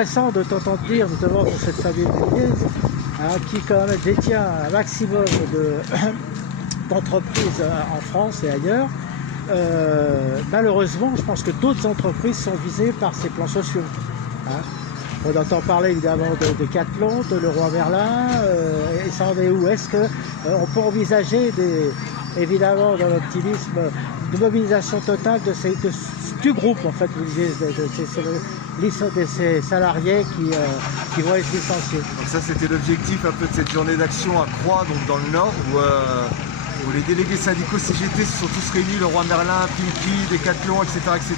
intéressant de t'entendre dire, notamment pour cette famille Méliès, hein, qui quand même détient un maximum d'entreprises en France et ailleurs. Malheureusement, je pense que d'autres entreprises sont visées par ces plans sociaux. Hein. On entend parler évidemment de Decathlon, de Leroy Merlin, et ça en est où? Est-ce qu'on peut envisager, évidemment, dans l'optimisme, de mobilisation totale du groupe, en fait, vous disiez, de ces salariés qui vont être licenciés? Donc ça, c'était l'objectif un peu de cette journée d'action à Croix, donc dans le Nord, où les délégués syndicaux CGT se sont tous réunis, Leroy Merlin, Pinky, Decathlon, etc.,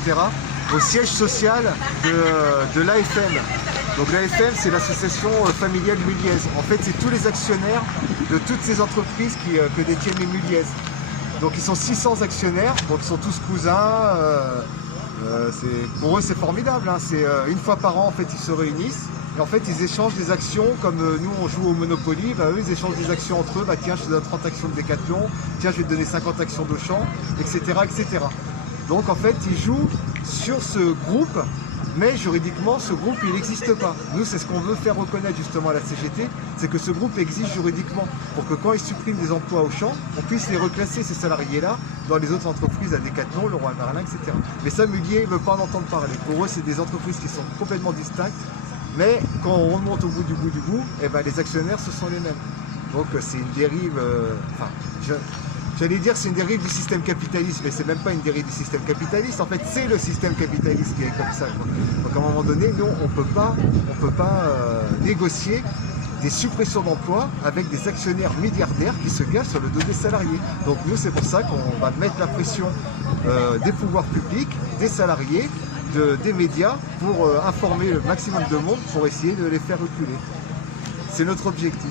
au siège social de l'AFM. Donc l'AFM, c'est l'association familiale Muliez. En fait, c'est tous les actionnaires de toutes ces entreprises que détiennent les Muliez. Donc ils sont 600 actionnaires, donc ils sont tous cousins. Pour eux, c'est formidable. Hein. C'est une fois par an, en fait, ils se réunissent. Et en fait, ils échangent des actions, comme nous, on joue au Monopoly, eux, ils échangent des actions entre eux. Tiens, je te donne 30 actions de Decathlon, tiens, je vais te donner 50 actions d'Auchan, etc., etc. Donc, en fait, ils jouent sur ce groupe, mais juridiquement, ce groupe, il n'existe pas. Nous, c'est ce qu'on veut faire reconnaître justement à la CGT, c'est que ce groupe existe juridiquement, pour que quand ils suppriment des emplois à Auchan, on puisse les reclasser, ces salariés-là, dans les autres entreprises à Decathlon, Leroy Merlin, etc. Mais ça, Mulier ne veut pas en entendre parler. Pour eux, c'est des entreprises qui sont complètement distinctes, mais quand on remonte au bout du bout, eh ben, les actionnaires, ce sont les mêmes. Donc c'est une dérive, j'allais dire c'est une dérive du système capitaliste, mais c'est même pas une dérive du système capitaliste, en fait c'est le système capitaliste qui est comme ça, quoi. Donc à un moment donné, nous on peut pas négocier des suppressions d'emplois avec des actionnaires milliardaires qui se gavent sur le dos des salariés. Donc nous c'est pour ça qu'on va mettre la pression des pouvoirs publics, des salariés, des médias pour informer le maximum de monde pour essayer de les faire reculer. C'est notre objectif.